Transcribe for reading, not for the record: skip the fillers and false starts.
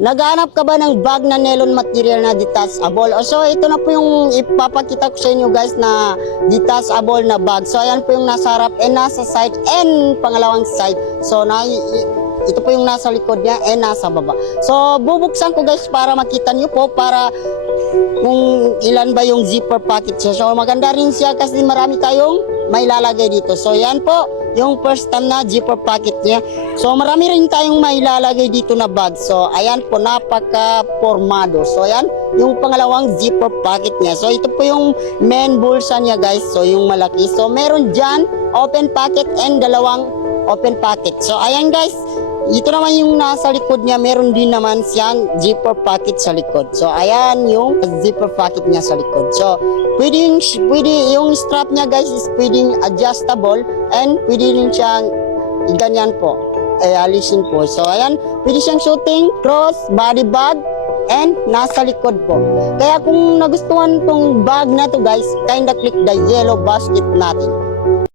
Naghanap ka ba ng bag na nylon material na detachable? So ito na po yung ipapakita ko sa inyo guys na detachable na bag. So ayan po yung nasa harap and nasa side and pangalawang side. So ito po yung nasa likod niya and nasa baba. So bubuksan ko guys para makita niyo po para kung ilan ba yung zipper pocket siya. So maganda rin siya kasi marami tayong may lalagay dito. So yan po yung first time na zipper pocket niya. So marami rin tayong may lalagay dito na bag. So ayan po, napaka formado. So ayan yung pangalawang zipper pocket niya. So ito po yung main bulsa niya guys. So yung malaki. So meron dyan open pocket and dalawang open pocket. So ayan guys, ito naman yung nasa likod niya, meron din naman siyang zipper pocket sa likod. So ayan yung zipper pocket niya sa likod. So pwede yung strap niya guys is pwedeng adjustable and pwede rin siyang ganyan po, alisin po. So ayan, pwede siyang shooting, cross, body bag, and nasa likod po. Kaya kung nagustuhan tong bag na to guys, kinda click the yellow basket natin.